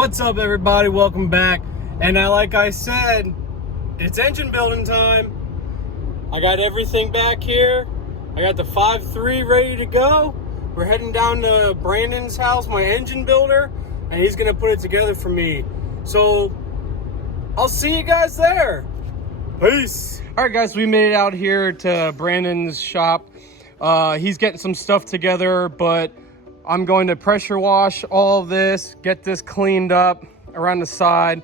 What's up, everybody? Welcome back. And now, like I said, it's engine building time. I got everything back here. I got the 5.3 ready to go. We're heading down to Branden's house, my engine builder, and he's gonna put it together for me. So I'll see you guys there. Peace. All right, guys, we made it out here to Brandon's shop. He's getting some stuff together, but I'm going to pressure wash all of this, get this cleaned up around the side.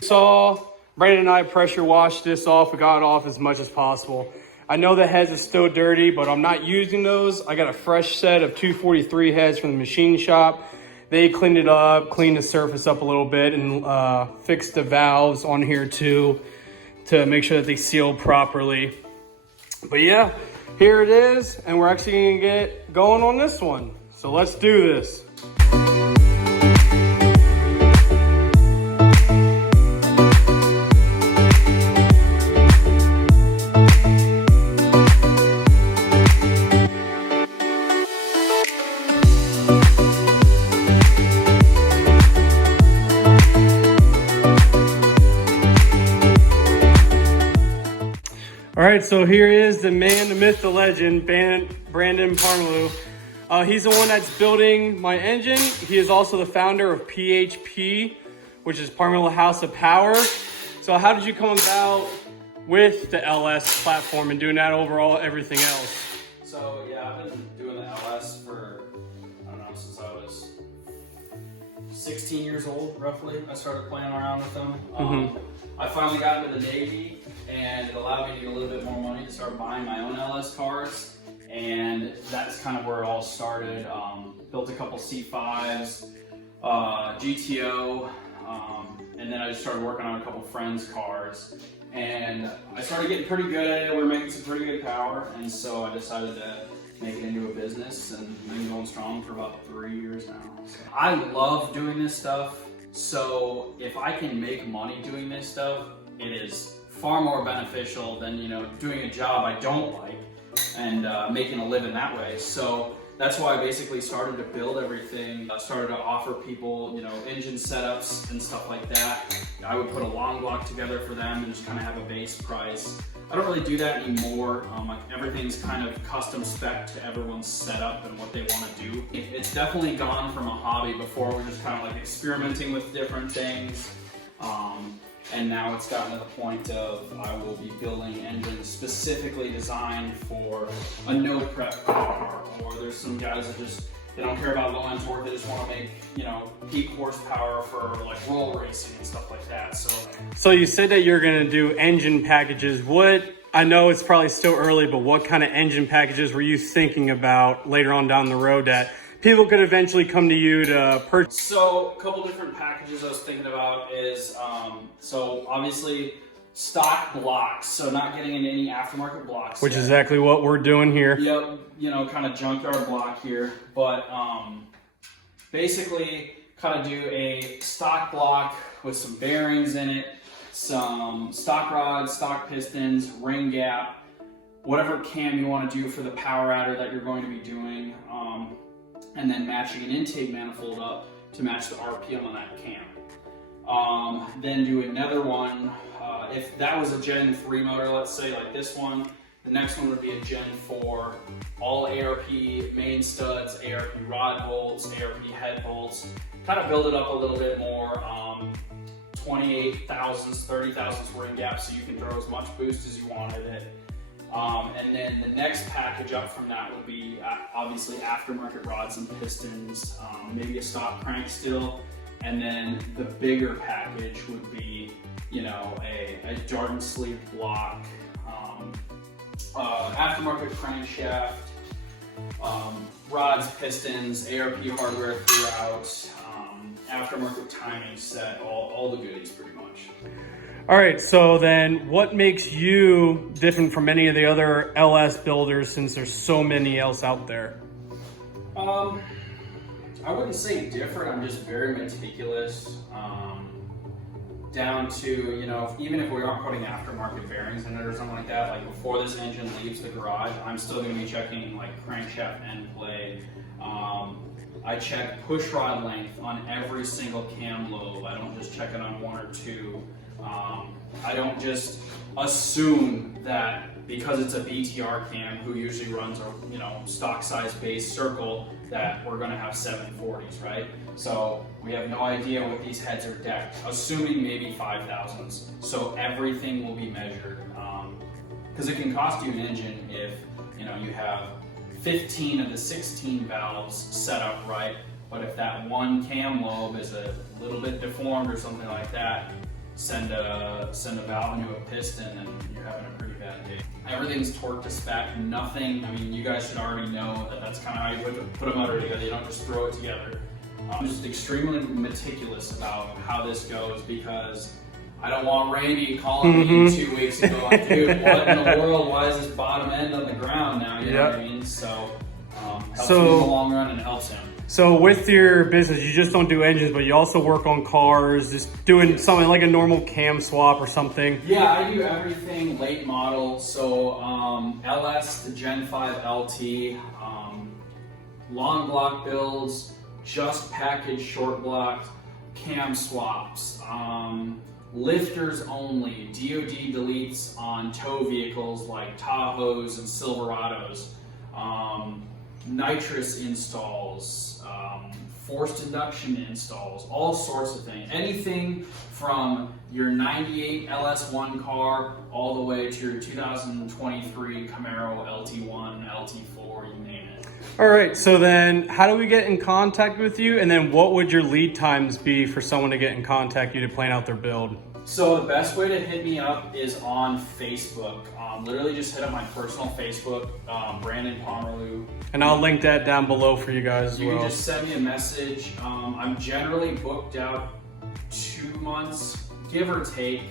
So Brandon and I pressure washed this off. We got it off as much as possible. I know the heads are still dirty, but I'm not using those. I got a fresh set of 243 heads from the machine shop. They cleaned it up, cleaned the surface up a little bit, and fixed the valves on here too to make sure that they seal properly. But yeah, here it is, and we're actually gonna get going on this one. So let's do this. All right, so here is the man, the myth, the legend, Branden Parmalu. He's the one that's building my engine. He is also the founder of PHP, which is Parmalu House of Power. So how did you come about with the LS platform and doing that overall, everything else? So yeah, I've been doing the LS for, I don't know, since I was 16 years old, roughly. I started playing around with them. I finally got into the Navy, and it allowed me to get a little bit more money to start buying my own LS cars, and that's kind of where it all started. Built a couple C5s, GTO, and then I just started working on a couple friends' cars, and I started getting pretty good at it. We were making some pretty good power, and so I decided to make it into a business, and been going strong for about 3 years now. So I love doing this stuff, so if I can make money doing this stuff, it is far more beneficial than, you know, doing a job I don't like and making a living that way. So that's why I basically started to build everything. I started to offer people, you know, engine setups and stuff like that. I would put a long block together for them and just kind of have a base price. I don't really do that anymore. Like everything's kind of custom spec to everyone's setup and what they want to do. It's definitely gone from a hobby. Before we're just kind of like experimenting with different things. And now it's gotten to the point of I will be building engines specifically designed for a no prep car, or there's some guys that just, they don't care about low end torque, they just want to make, you know, peak horsepower for like roll racing and stuff like that. So you said that you're gonna do engine packages. I know it's probably still early, but what kind of engine packages were you thinking about later on down the road that people could eventually come to you to purchase? So a couple different packages I was thinking about is, so obviously stock blocks, so not getting into any aftermarket blocks. Which is exactly what we're doing here. Yep, you know, kind of junkyard block here, but basically kind of do a stock block with some bearings in it, some stock rods, stock pistons, ring gap, whatever cam you want to do for the power adder that you're going to be doing, and then matching an intake manifold up to match the RPM on that cam. Then do another one. If that was a Gen 3 motor, let's say like this one, the next one would be a Gen 4, all ARP main studs, ARP rod bolts, ARP head bolts. Kind of build it up a little bit more, 28 thousandths, 30 thousandths ring gap, so you can throw as much boost as you wanted it. And then the next package up from that would be obviously aftermarket rods and pistons, maybe a stock crank still. And then the bigger package would be, you know, a Jordan sleeve block, aftermarket crankshaft, rods, pistons, ARP hardware throughout, aftermarket timing set, all the goodies pretty much. All right, so then what makes you different from any of the other LS builders, since there's so many else out there? I wouldn't say different, I'm just very meticulous. down to, you know, even if we aren't putting aftermarket bearings in it or something like that, like before this engine leaves the garage, I'm still going to be checking like crankshaft end play. I check push rod length on every single cam lobe. I don't just check it on one or two. I don't just assume that because it's a BTR cam who usually runs a, you know, stock size base circle, that we're going to have 740s, right? So we have no idea what these heads are decked, assuming maybe 5,000s. So everything will be measured, because it can cost you an engine if, you know, you have 15 of the 16 valves set up right, but if that one cam lobe is a little bit deformed or something like that, send a valve into a piston and you're having a pretty bad day. Everything's torqued to spec, nothing, I mean, you guys should already know that that's kind of how you put a motor together. You don't just throw it together. I'm just extremely meticulous about how this goes, because I don't want Randy calling me 2 weeks ago, like, dude, what in the world, why is this bottom end on the ground now, you know what I mean? So, helps me in the long run and helps him. So with your business, you just don't do engines, but you also work on cars, just doing something like a normal cam swap or something? Yeah, I do everything late model. So LS to Gen 5 LT, long block builds, just packaged short block, cam swaps, lifters only, DOD deletes on tow vehicles like Tahoes and Silverados, nitrous installs, forced induction installs, all sorts of things. Anything from your 98 LS1 car all the way to your 2023 Camaro LT1, LT4, you name it. All right, so then how do we get in contact with you? And then what would your lead times be for someone to get in contact with you to plan out their build? So the best way to hit me up is on Facebook. Literally just hit up my personal Facebook, Branden Pomerleau. And I'll link that down below for you guys as well. You can just send me a message. I'm generally booked out 2 months, give or take.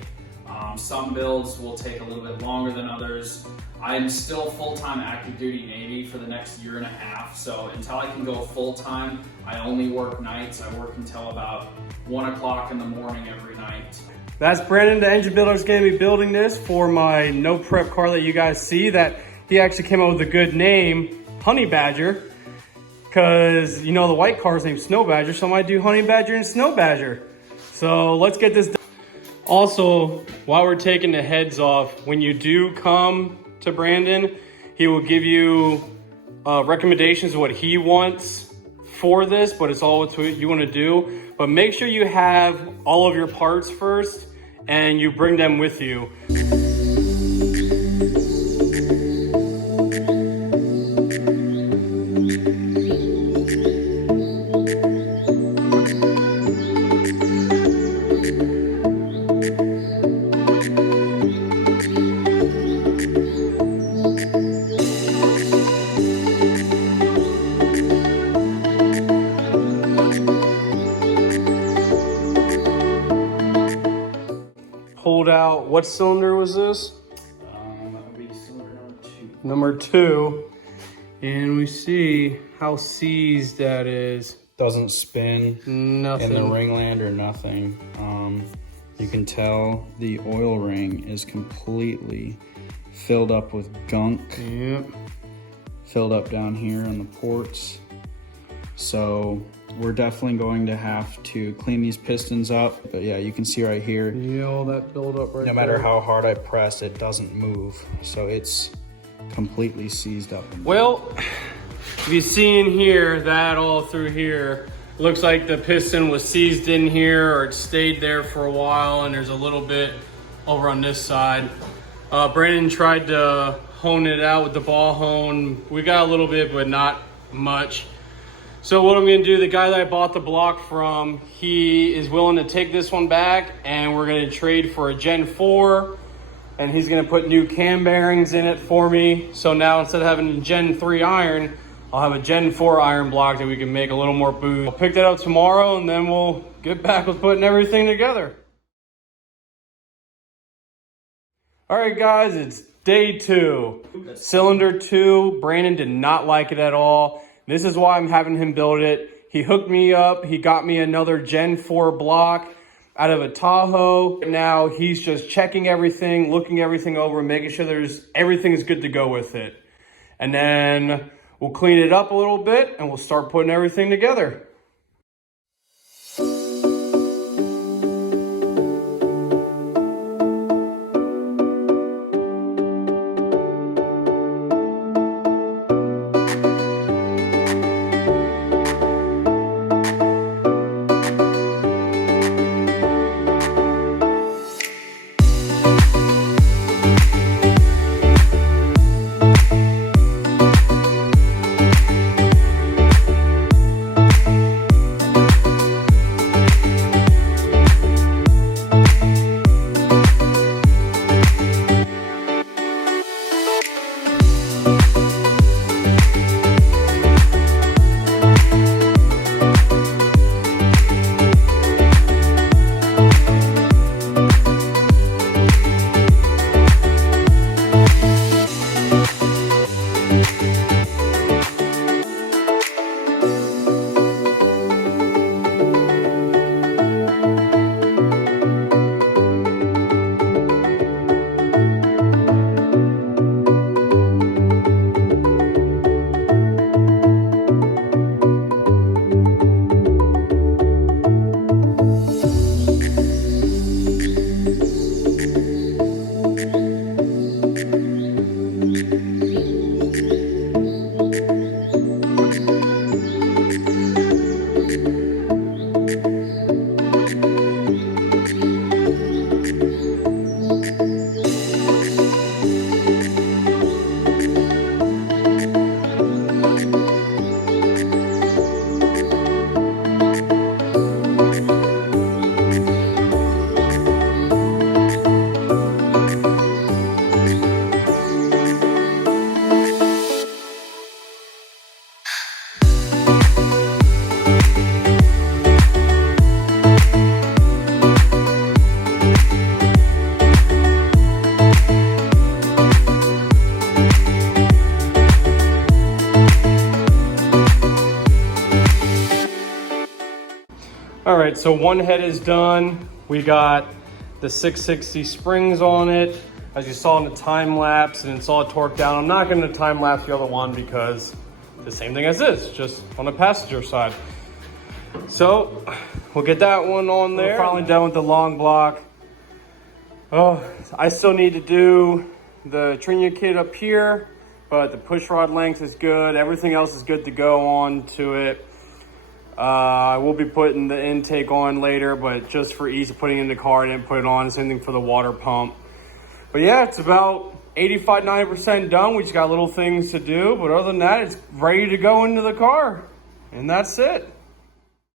Some builds will take a little bit longer than others. I'm still full-time active duty Navy for the next 1.5 years. So until I can go full-time, I only work nights. I work until about 1 o'clock in the morning every night. That's Branden, the engine builder, is going to be building this for my no prep car that you guys see. That he actually came up with a good name, Honey Badger, because you know the white car's named Snow Badger, so I might do Honey Badger and Snow Badger. So let's get this done. Also, while we're taking the heads off, when you do come to Branden, he will give you recommendations of what he wants for this, but it's all what you want to do. But make sure you have all of your parts first and you bring them with you. Pulled out, what cylinder was this? That would be cylinder number 2. Number 2. And we see how seized that is. Doesn't spin. Nothing. In the ringland or nothing. You can tell the oil ring is completely filled up with gunk. Yep. Filled up down here on the ports. So we're definitely going to have to clean these pistons up. But yeah, you can see right here. Yeah, all that buildup right there. No matter how hard I press, it doesn't move. So it's completely seized up. Well, if you see in here, that all through here, looks like the piston was seized in here or it stayed there for a while, and there's a little bit over on this side. Branden tried to hone it out with the ball hone. We got a little bit, but not much. So what I'm gonna do, the guy that I bought the block from, he is willing to take this one back and we're gonna trade for a Gen 4, and he's gonna put new cam bearings in it for me. So now instead of having a Gen 3 iron, I'll have a Gen 4 iron block that we can make a little more boost. I'll pick that up tomorrow and then we'll get back with putting everything together. All right guys, it's day 2. Cylinder 2, Branden did not like it at all. This is why I'm having him build it. He hooked me up, he got me another Gen 4 block, out of a Tahoe. Now he's just checking everything, looking everything over, making sure everything is good to go with it. And then we'll clean it up a little bit and we'll start putting everything together. All right, so one head is done. We got the 660 springs on it, as you saw in the time lapse, and it's all torqued down. I'm not gonna time lapse the other one because it's the same thing as this, just on the passenger side. So we'll get that one on there. We're finally done with the long block. Oh, I still need to do the Trinia kit up here, but the push rod length is good. Everything else is good to go on to it. I will be putting the intake on later, but just for ease of putting it in the car, I didn't put it on. Same thing for the water pump. But yeah, it's about 85–90% done. We just got little things to do, but other than that, it's ready to go into the car. And that's it.